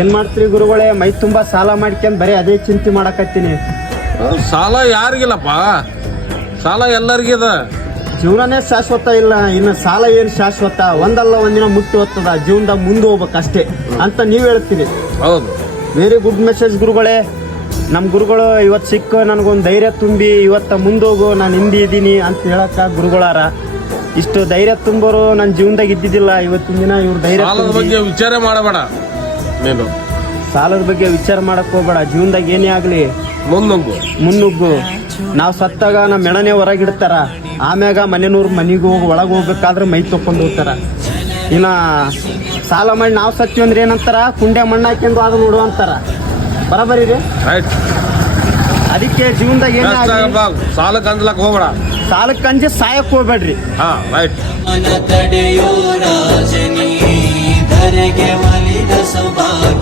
ಏನ್ ಮಾಡ್ತೀರಿ ಗುರುಗಳೇ, ಮೈ ತುಂಬಾ ಸಾಲ ಮಾಡ್ಕೊಂಡ್ ಬರೀ ಅದೇ ಚಿಂತೆ ಮಾಡಕತ್ತೀನಿ. ಸಾಲ ಯಾರಿಗಿಲ್ಲಪ್ಪ, ಸಾಲ ಎಲ್ಲರಿಗಿದ. ಜೀವನನೇ ಶಾಶ್ವತ ಇಲ್ಲ, ಇನ್ನು ಸಾಲ ಏನ್ ಶಾಶ್ವತ? ಒಂದಲ್ಲ ಒಂದಿನ ಮುಟ್ಟಿ ಹೋಗ್ತದ, ಜೀವನದಾಗ ಮುಂದೆ ಹೋಗ್ಬೇಕಷ್ಟೇ ಅಂತ ನೀವ್ ಹೇಳ್ತೀರಿ. ಹೌದು, ವೆರಿ ಗುಡ್ ಮೆಸೇಜ್ ಗುರುಗಳೇ. ನಮ್ಮ ಗುರುಗಳು ಇವತ್ತು ಸಿಕ್ಕ ನನಗೊಂದು ಧೈರ್ಯ ತುಂಬಿ ಇವತ್ತ ಮುಂದೋಗು, ನಾನು ಹಿಂದೆ ಇದ್ದೀನಿ ಅಂತ ಹೇಳಕ್ಕ ಗುರುಗಳಾರ. ಇಷ್ಟು ಧೈರ್ಯ ತುಂಬೋರು ನನ್ನ ಜೀವನದಾಗ ಇದ್ದಿದ್ದಿಲ್ಲ. ಇವತ್ತಿನ ದಿನ ಇವ್ರ ಧೈರ್ಯ ಸಾಲದ ಬಗ್ಗೆ ವಿಚಾರ ಮಾಡಬೇಡ ನೀನು. ಸಾಲದ ಬಗ್ಗೆ ವಿಚಾರ ಮಾಡಕ್ ಹೋಗ್ಬೇಡ. ಜೀವನದಾಗ ಏನೇ ಆಗ್ಲಿ ಮುನ್ನುಗ್ಗು. ನಾವು ಸತ್ತಾಗ ನಮ್ಮ ಮೆಣನೆ ಹೊರಗಿಡ್ತಾರ, ಆಮ್ಯಾಗ ಮನೆನೂರು ಮನೆಗೆ ಹೋಗಿ ಒಳಗೆ ಹೋಗ್ಬೇಕಾದ್ರೆ ಮೈ ತಕೊಂಡು ಹೋಗ್ತಾರ. ಇನ್ನ ಸಾಲ ಮಾಡಿ ನಾವು ಸತ್ತೀವಿ ಅಂದ್ರೆ ಏನಂತಾರ, ಕುಂಡೆ ಮಣ್ಣು ಹಾಕ್ಯಂಡು ಅದು ನೋಡು ಅಂತಾರ. ಬರಬರಿ ರೀ. ರೈಟ್. ಅದಕ್ಕೆ ಜೀವನದಾಗ ಏನೇ ಆಗ್ಲಿ ಸಾಲಕ್ಕೆ ಅಂದ್ಲಕ್ ಹೋಗ್ಬೇಡ, ಸಾಲಕ್ಕೆ ಅಂಜಿ ಸಾಯಕ್ ಹೋಗ್ಬೇಡ್ರಿ. ಹಾ ರೈಟ್. ತಡೆಯೋ ರಾಜನಿ ಧರೆಗೆ ಒಲಿದ ಸೌಭಾಗ್ಯ